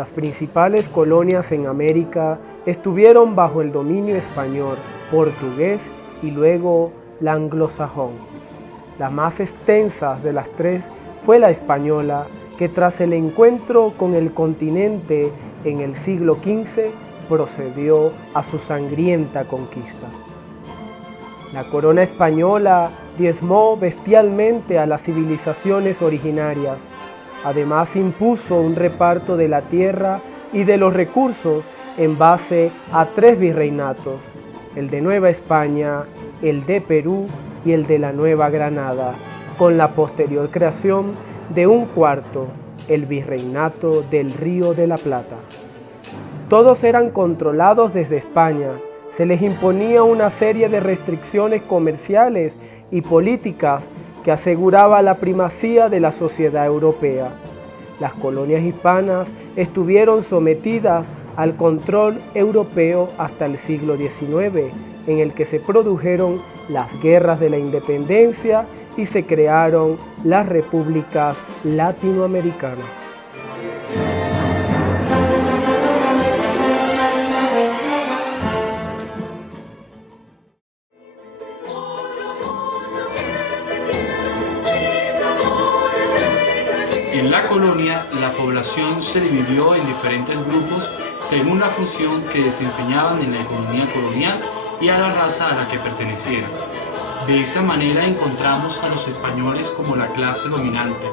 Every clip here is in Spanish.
Las principales colonias en América estuvieron bajo el dominio español, portugués y luego la anglosajón. La más extensa de las tres fue la española, que tras el encuentro con el continente en el siglo XV procedió a su sangrienta conquista. La corona española diezmó bestialmente a las civilizaciones originarias. Además impuso un reparto de la tierra y de los recursos en base a 3 virreinatos, el de Nueva España, el de Perú y el de la Nueva Granada, con la posterior creación de un cuarto, el virreinato del Río de la Plata. Todos eran controlados desde España. Se les imponía una serie de restricciones comerciales y políticas que aseguraba la primacía de la sociedad europea. Las colonias hispanas estuvieron sometidas al control europeo hasta el siglo XIX, en el que se produjeron las guerras de la independencia y se crearon las repúblicas latinoamericanas. En la colonia, la población se dividió en diferentes grupos según la función que desempeñaban en la economía colonial y a la raza a la que pertenecieran. De esta manera encontramos a los españoles como la clase dominante,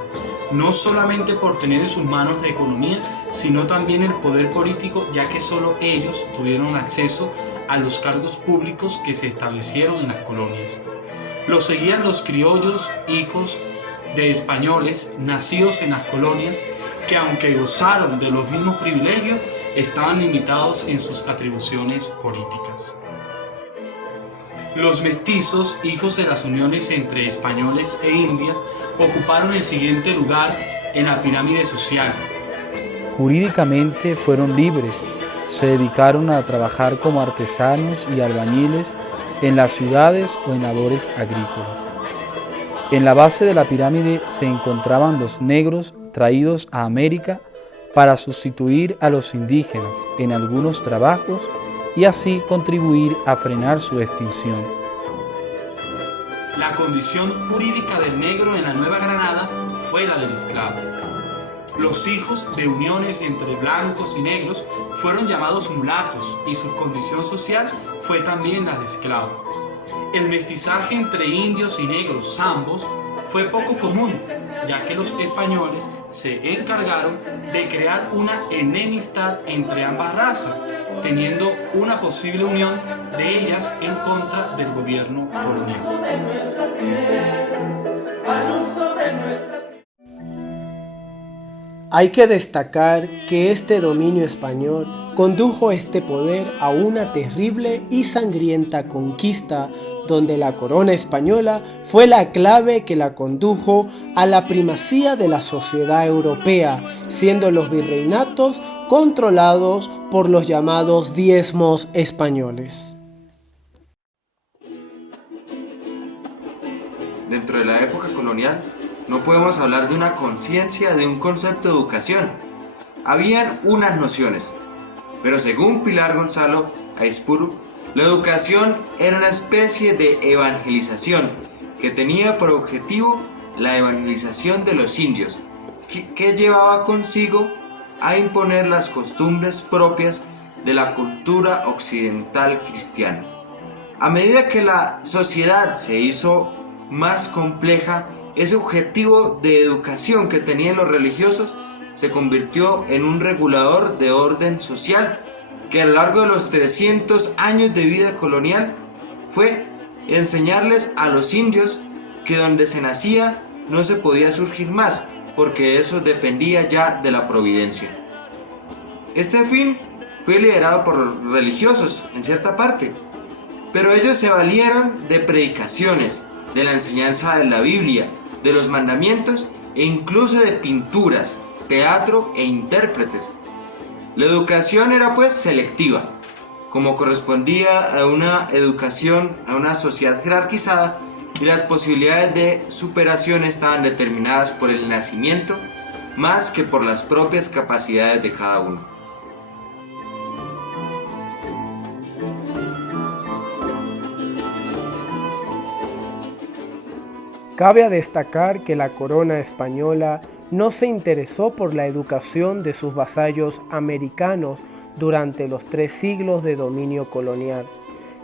no solamente por tener en sus manos la economía, sino también el poder político, ya que solo ellos tuvieron acceso a los cargos públicos que se establecieron en las colonias. Los seguían los criollos, hijos de españoles nacidos en las colonias, que aunque gozaron de los mismos privilegios, estaban limitados en sus atribuciones políticas. Los mestizos, hijos de las uniones entre españoles e India, ocuparon el siguiente lugar en la pirámide social. Jurídicamente fueron libres, se dedicaron a trabajar como artesanos y albañiles en las ciudades o en labores agrícolas. En la base de la pirámide se encontraban los negros traídos a América para sustituir a los indígenas en algunos trabajos y así contribuir a frenar su extinción. La condición jurídica del negro en la Nueva Granada fue la del esclavo. Los hijos de uniones entre blancos y negros fueron llamados mulatos y su condición social fue también la de esclavo. El mestizaje entre indios y negros, ambos, fue poco común, ya que los españoles se encargaron de crear una enemistad entre ambas razas, teniendo una posible unión de ellas en contra del gobierno colonial. Hay que destacar que este dominio español condujo este poder a una terrible y sangrienta conquista, donde la corona española fue la clave que la condujo a la primacía de la sociedad europea, siendo los virreinatos controlados por los llamados diezmos españoles. Dentro de la época colonial, no podemos hablar de una conciencia de un concepto de educación. Habían unas nociones, pero según Pilar Gonzalo Aispuru, la educación era una especie de evangelización que tenía por objetivo la evangelización de los indios, que llevaba consigo a imponer las costumbres propias de la cultura occidental cristiana. A medida que la sociedad se hizo más compleja, ese objetivo de educación que tenían los religiosos se convirtió en un regulador de orden social que a lo largo de los 300 años de vida colonial fue enseñarles a los indios que donde se nacía no se podía surgir más, porque eso dependía ya de la providencia. Este fin fue liderado por los religiosos en cierta parte, pero ellos se valieron de predicaciones, de la enseñanza de la Biblia, de los mandamientos e incluso de pinturas, teatro e intérpretes. La educación era pues selectiva, como correspondía a una educación, a una sociedad jerarquizada, y las posibilidades de superación estaban determinadas por el nacimiento más que por las propias capacidades de cada uno. Cabe destacar que la corona española no se interesó por la educación de sus vasallos americanos durante los 3 siglos de dominio colonial.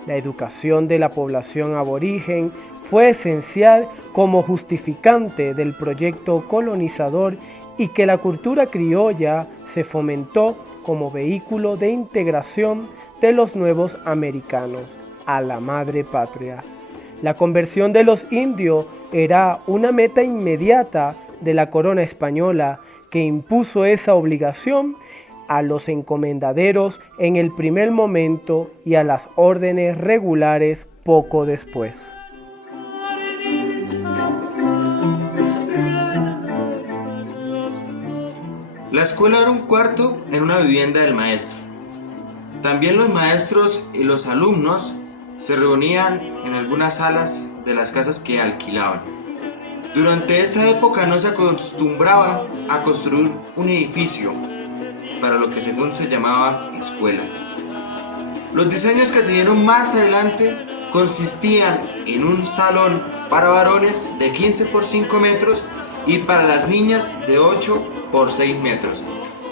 La educación de la población aborigen fue esencial como justificante del proyecto colonizador y que la cultura criolla se fomentó como vehículo de integración de los nuevos americanos a la madre patria. La conversión de los indios era una meta inmediata de la corona española que impuso esa obligación a los encomendaderos en el primer momento y a las órdenes regulares poco después. La escuela era un cuarto en una vivienda del maestro. También los maestros y los alumnos se reunían en algunas salas de las casas que alquilaban. Durante esta época no se acostumbraba a construir un edificio para lo que según se llamaba escuela. Los diseños que se dieron más adelante consistían en un salón para varones de 15 por 5 metros y para las niñas de 8 por 6 metros,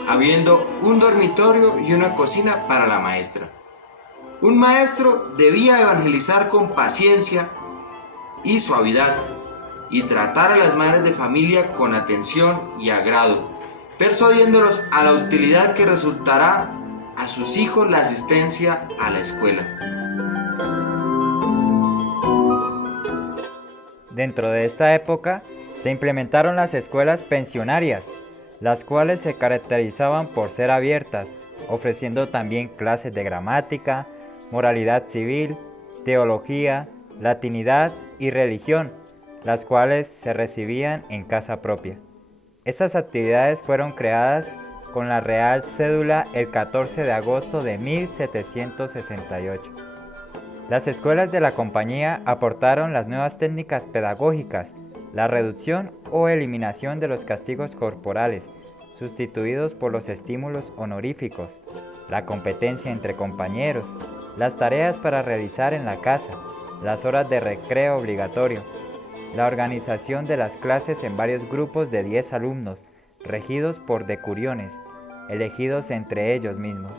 habiendo un dormitorio y una cocina para la maestra. Un maestro debía evangelizar con paciencia y suavidad y tratar a las madres de familia con atención y agrado, persuadiéndolos a la utilidad que resultará a sus hijos la asistencia a la escuela. Dentro de esta época se implementaron las escuelas pensionarias, las cuales se caracterizaban por ser abiertas, ofreciendo también clases de gramática, moralidad civil, teología, latinidad y religión, las cuales se recibían en casa propia. Estas actividades fueron creadas con la Real Cédula el 14 de agosto de 1768. Las escuelas de la Compañía aportaron las nuevas técnicas pedagógicas, la reducción o eliminación de los castigos corporales, sustituidos por los estímulos honoríficos, la competencia entre compañeros, las tareas para realizar en la casa, las horas de recreo obligatorio, la organización de las clases en varios grupos de 10 alumnos, regidos por decuriones, elegidos entre ellos mismos,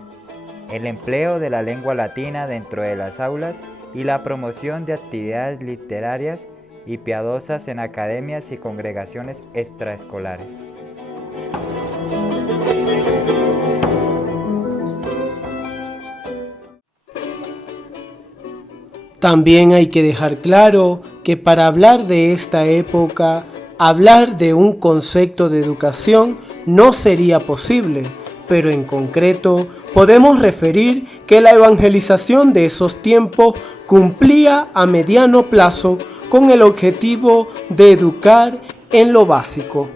el empleo de la lengua latina dentro de las aulas y la promoción de actividades literarias y piadosas en academias y congregaciones extraescolares. También hay que dejar claro que para hablar de esta época, hablar de un concepto de educación no sería posible, pero en concreto podemos referir que la evangelización de esos tiempos cumplía a mediano plazo con el objetivo de educar en lo básico.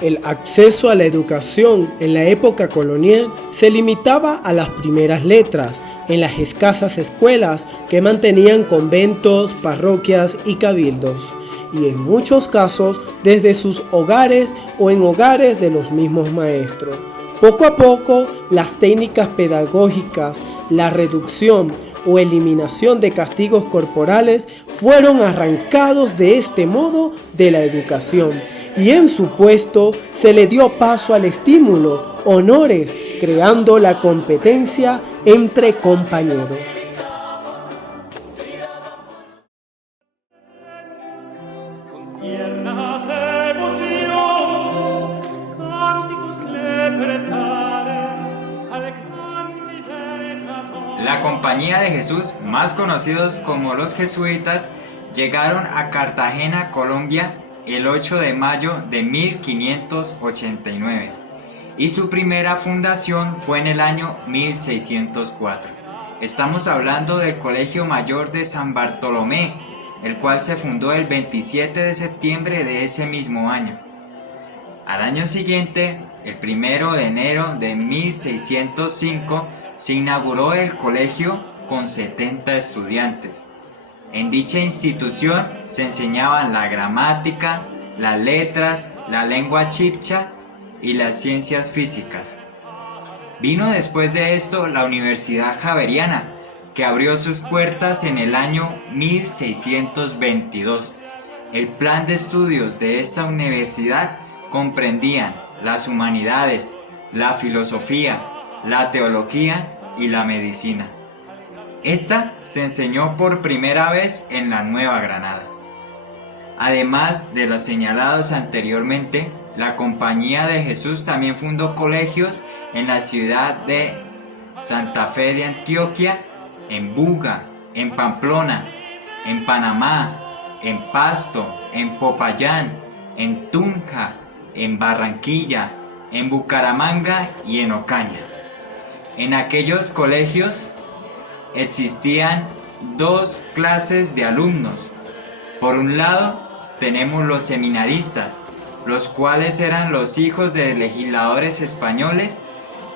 El acceso a la educación en la época colonial se limitaba a las primeras letras en las escasas escuelas que mantenían conventos, parroquias y cabildos, y en muchos casos desde sus hogares o en hogares de los mismos maestros. Poco a poco, las técnicas pedagógicas, la reducción o eliminación de castigos corporales fueron arrancados de este modo de la educación, y en su puesto se le dio paso al estímulo, honores, creando la competencia entre compañeros. La Compañía de Jesús, más conocidos como los jesuitas, llegaron a Cartagena, Colombia, el 8 de mayo de 1589, y su primera fundación fue en el año 1604. Estamos hablando del Colegio Mayor de San Bartolomé, el cual se fundó el 27 de septiembre de ese mismo año. Al año siguiente, el 1 de enero de 1605, se inauguró el colegio con 70 estudiantes. En dicha institución se enseñaban la gramática, las letras, la lengua chibcha y las ciencias físicas. Vino después de esto la Universidad Javeriana, que abrió sus puertas en el año 1622. El plan de estudios de esta universidad comprendían las humanidades, la filosofía, la teología y la medicina. Esta se enseñó por primera vez en la Nueva Granada. Además de los señalados anteriormente, la Compañía de Jesús también fundó colegios en la ciudad de Santa Fe de Antioquia, en Buga, en Pamplona, en Panamá, en Pasto, en Popayán, en Tunja, en Barranquilla, en Bucaramanga y en Ocaña. En aquellos colegios existían dos clases de alumnos. Por un lado tenemos los seminaristas, los cuales eran los hijos de legisladores españoles,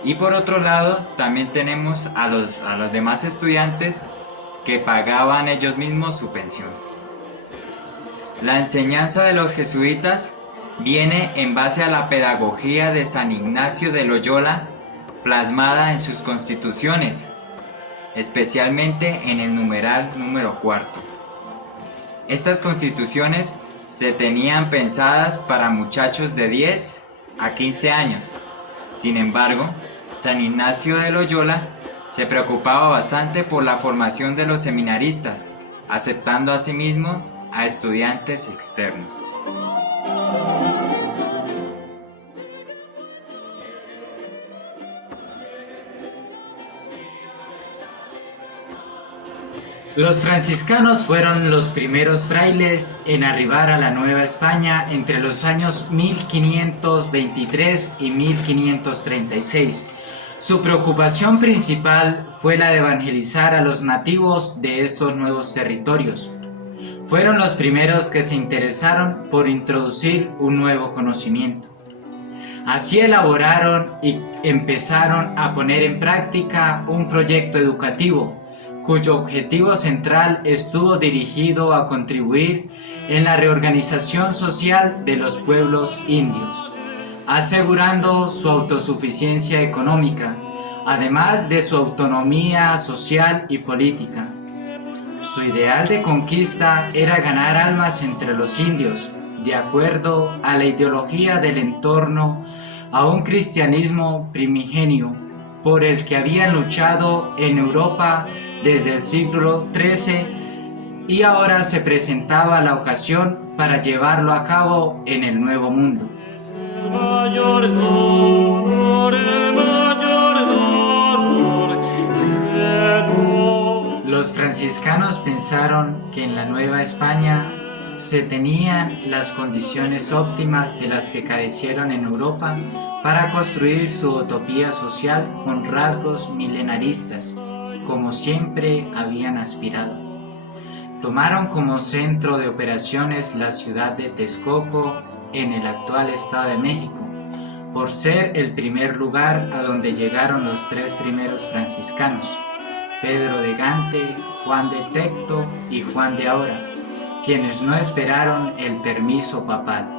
y por otro lado también tenemos a los demás estudiantes que pagaban ellos mismos su pensión. La enseñanza de los jesuitas viene en base a la pedagogía de San Ignacio de Loyola, plasmada en sus constituciones, especialmente en el numeral número 4. Estas constituciones se tenían pensadas para muchachos de 10 a 15 años. Sin embargo, San Ignacio de Loyola se preocupaba bastante por la formación de los seminaristas, aceptando asimismo a estudiantes externos. Los franciscanos fueron los primeros frailes en arribar a la Nueva España entre los años 1523 y 1536. Su preocupación principal fue la de evangelizar a los nativos de estos nuevos territorios. Fueron los primeros que se interesaron por introducir un nuevo conocimiento. Así elaboraron y empezaron a poner en práctica un proyecto educativo, cuyo objetivo central estuvo dirigido a contribuir en la reorganización social de los pueblos indios, asegurando su autosuficiencia económica, además de su autonomía social y política. Su ideal de conquista era ganar almas entre los indios, de acuerdo a la ideología del entorno a un cristianismo primigenio, por el que habían luchado en Europa desde el siglo XIII, y ahora se presentaba la ocasión para llevarlo a cabo en el Nuevo Mundo. Los franciscanos pensaron que en la Nueva España se tenían las condiciones óptimas de las que carecieron en Europa para construir su utopía social con rasgos milenaristas, como siempre habían aspirado. Tomaron como centro de operaciones la ciudad de Texcoco, en el actual Estado de México, por ser el primer lugar a donde llegaron los tres primeros franciscanos, Pedro de Gante, Juan de Tecto y Juan de Ahora, quienes no esperaron el permiso papal.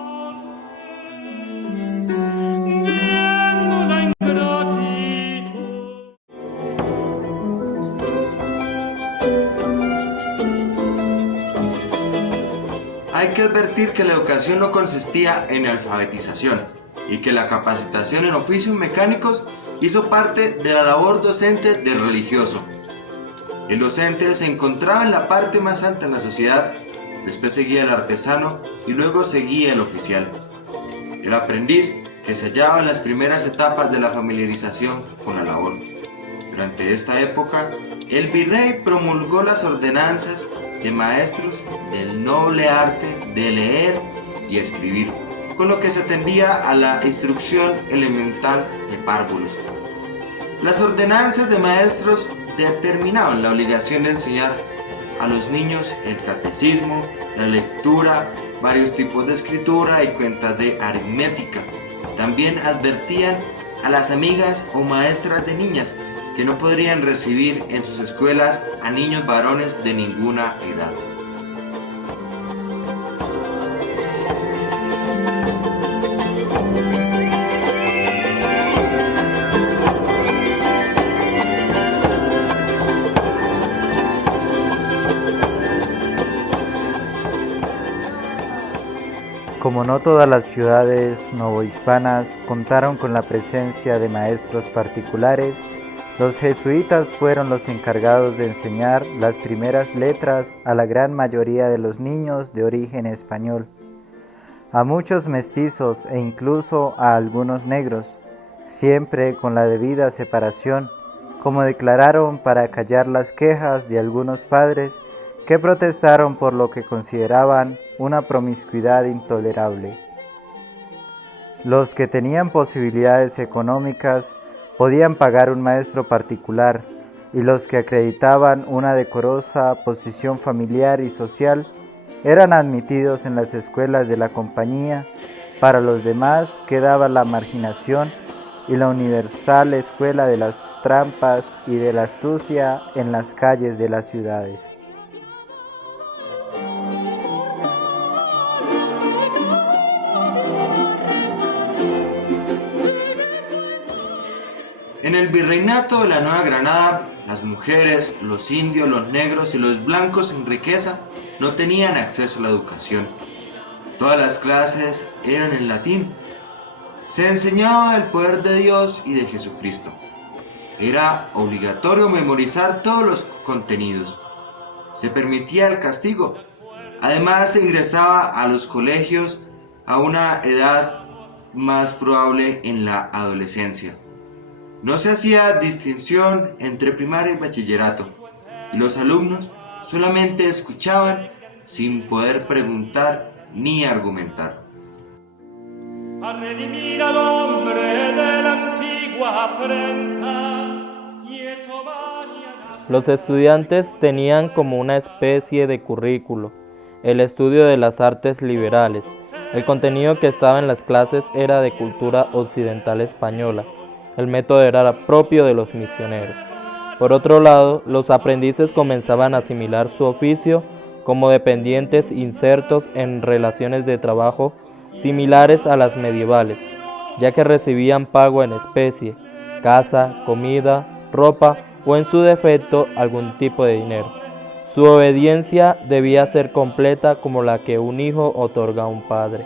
Hay que advertir que la educación no consistía en alfabetización y que la capacitación en oficios mecánicos hizo parte de la labor docente del religioso. El docente se encontraba en la parte más alta en la sociedad, después seguía el artesano y luego seguía el oficial. El aprendiz que se hallaba en las primeras etapas de la familiarización con la labor. Durante esta época, el virrey promulgó las ordenanzas de maestros del noble arte de leer y escribir, con lo que se tendía a la instrucción elemental de párvulos. Las ordenanzas de maestros determinaban la obligación de enseñar a los niños el catecismo, la lectura, varios tipos de escritura y cuentas de aritmética. También advertían a las amigas o maestras de niñas que no podrían recibir en sus escuelas a niños varones de ninguna edad. Como no todas las ciudades novohispanas contaron con la presencia de maestros particulares, los jesuitas fueron los encargados de enseñar las primeras letras a la gran mayoría de los niños de origen español, a muchos mestizos e incluso a algunos negros, siempre con la debida separación, como declararon para callar las quejas de algunos padres que protestaron por lo que consideraban una promiscuidad intolerable. Los que tenían posibilidades económicas podían pagar un maestro particular, y los que acreditaban una decorosa posición familiar y social eran admitidos en las escuelas de la compañía. Para los demás quedaba la marginación y la universal escuela de las trampas y de la astucia en las calles de las ciudades. En el virreinato de la Nueva Granada, las mujeres, los indios, los negros y los blancos sin riqueza no tenían acceso a la educación. Todas las clases eran en latín. Se enseñaba el poder de Dios y de Jesucristo. Era obligatorio memorizar todos los contenidos. Se permitía el castigo. Además, se ingresaba a los colegios a una edad más probable en la adolescencia. No se hacía distinción entre primaria y bachillerato, y los alumnos solamente escuchaban sin poder preguntar ni argumentar. A redimir al hombre de la antigua afrenta, y eso vaya. Los estudiantes tenían como una especie de currículo el estudio de las artes liberales. El contenido que estaba en las clases era de cultura occidental española. El método era propio de los misioneros. Por otro lado, los aprendices comenzaban a asimilar su oficio como dependientes insertos en relaciones de trabajo similares a las medievales, ya que recibían pago en especie, casa, comida, ropa o en su defecto algún tipo de dinero. Su obediencia debía ser completa como la que un hijo otorga a un padre.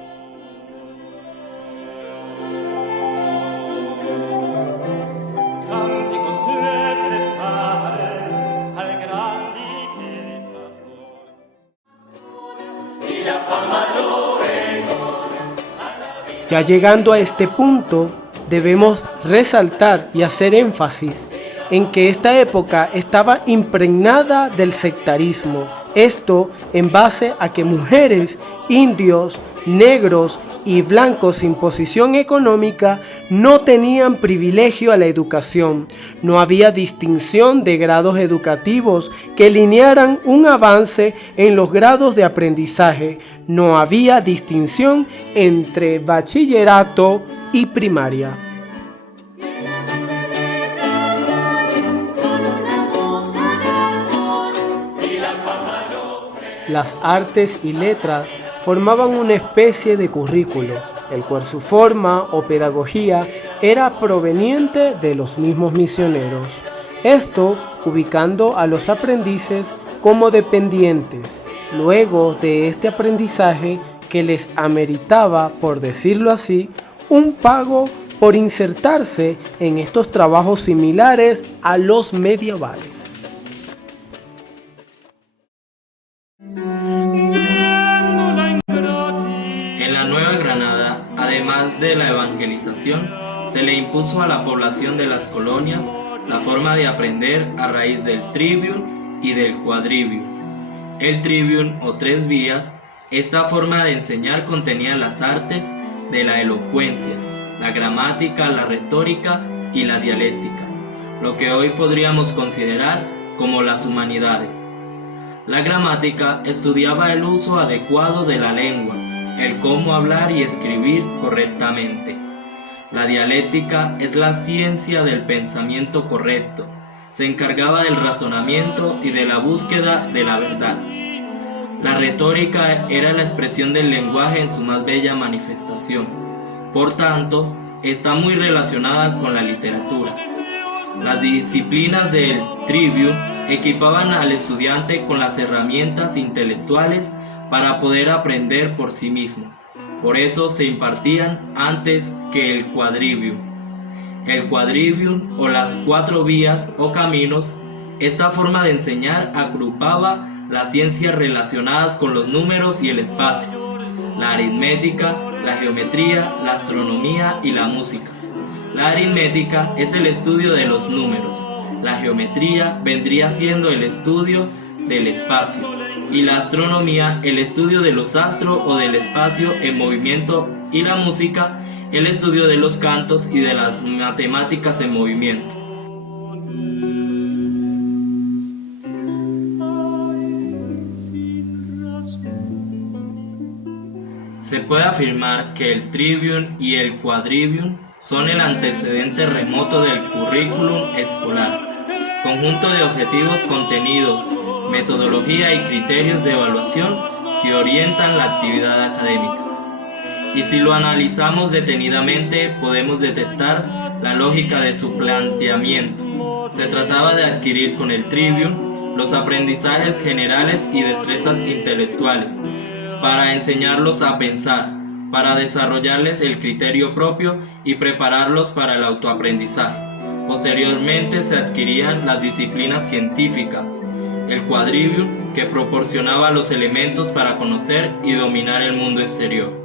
Ya llegando a este punto, debemos resaltar y hacer énfasis en que esta época estaba impregnada del sectarismo. Esto en base a que mujeres, indios, negros y blancos sin posición económica no tenían privilegio a la educación. No había distinción de grados educativos que linearan un avance en los grados de aprendizaje. No había distinción entre bachillerato y primaria. Las artes y letras formaban una especie de currículo, el cual su forma o pedagogía era proveniente de los mismos misioneros. Esto ubicando a los aprendices como dependientes, luego de este aprendizaje que les ameritaba, por decirlo así, un pago por insertarse en estos trabajos similares a los medievales. En la Nueva Granada, además de la evangelización, se le impuso a la población de las colonias la forma de aprender a raíz del trivium y del quadrivium. El trivium o 3 vías, esta forma de enseñar contenía las artes de la elocuencia, la gramática, la retórica y la dialéctica, lo que hoy podríamos considerar como las humanidades. La gramática estudiaba el uso adecuado de la lengua, el cómo hablar y escribir correctamente. La dialéctica es la ciencia del pensamiento correcto, se encargaba del razonamiento y de la búsqueda de la verdad. La retórica era la expresión del lenguaje en su más bella manifestación. Por tanto, está muy relacionada con la literatura. Las disciplinas del trivium equipaban al estudiante con las herramientas intelectuales para poder aprender por sí mismo. Por eso se impartían antes que el quadrivium. El quadrivium o las 4 vías o caminos, esta forma de enseñar agrupaba las ciencias relacionadas con los números y el espacio, la aritmética, la geometría, la astronomía y la música. La aritmética es el estudio de los números, la geometría vendría siendo el estudio del espacio y la astronomía el estudio de los astros o del espacio en movimiento y la música el estudio de los cantos y de las matemáticas en movimiento. Se puede afirmar que el trivium y el quadrivium son el antecedente remoto del currículum escolar, conjunto de objetivos, contenidos, metodología y criterios de evaluación que orientan la actividad académica. Y si lo analizamos detenidamente, podemos detectar la lógica de su planteamiento. Se trataba de adquirir con el trivium los aprendizajes generales y destrezas intelectuales, para enseñarlos a pensar, para desarrollarles el criterio propio y prepararlos para el autoaprendizaje. Posteriormente se adquirían las disciplinas científicas, el quadrivium que proporcionaba los elementos para conocer y dominar el mundo exterior.